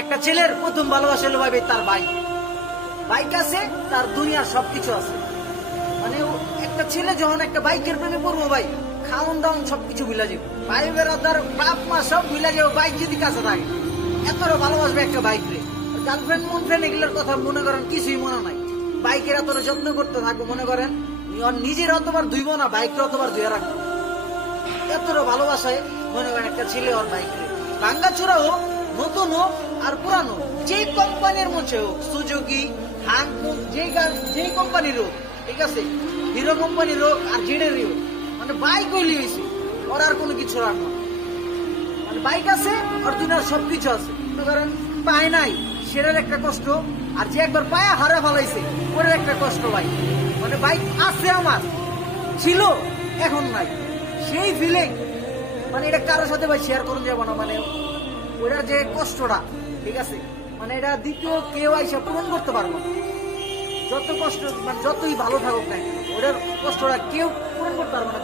একটা ছেলের প্রথম ভালোবাসা হলো ভাই তার বাইক। বাইক আছে, তার দুনিয়ার সবকিছু আছে। মানে একটা ছেলে যখন একটা বাইকের প্রেমে পড়বো ভাই, খাওন দাওন সবকিছু ভুলা যাবে, ভাই বেড়াদার বাপ মা সব ভুলা যাবে, বাইক যদি কাছে থাকে। এতটা ভালোবাসবে একটা বাইক রে। গার্লফ্রেন্ড মন ফ্রেন্ড এগুলোর কথা মনে করেন কিছুই মনে নাই। বাইকের এতটা যত্ন করতে থাকবো, মনে করেন নিজের অতবার ধুইব না, বাইকের অতবার ধুয়ে রাখবো। এতটা ভালোবাসায় মনে করেন একটা ছেলে ওর বাইক রে। ভাঙ্গা চূড়া হোক, নতুন হোক আর পুরানো, যে কোম্পানির মধ্যে হোক, সুজুকি, হানকুক, যেই কোম্পানির হোক, ঠিক আছে, হিরো কোম্পানির হোক আর জেডেরই হোক, মানে বাইক হইলি হয়েছে ওর, আর কোনো কিছু রাখবো। মানে বাইক আছে আর দুনিয়ার সবকিছু আছে। মনে করেন পায় নাই, সেটার একটা কষ্ট, আর যে একবার পায়া হারা ফেলাইছে ওর একটা কষ্ট ভাই। মানে বাইক আছে আমার, ছিল, এখন নাই, সেই ফিলিং মানে এটা কারোর সাথে ভাই শেয়ার করুন যাবো না। মানে ওটার যে কষ্টটা, ঠিক আছে, মানে এটা দ্বিতীয় কেউ আইসা পূরণ করতে পারবো না। যত কষ্ট মানে যতই ভালো থাকুক না, ওটার কষ্টটা কেউ পূরণ করতে পারবো না।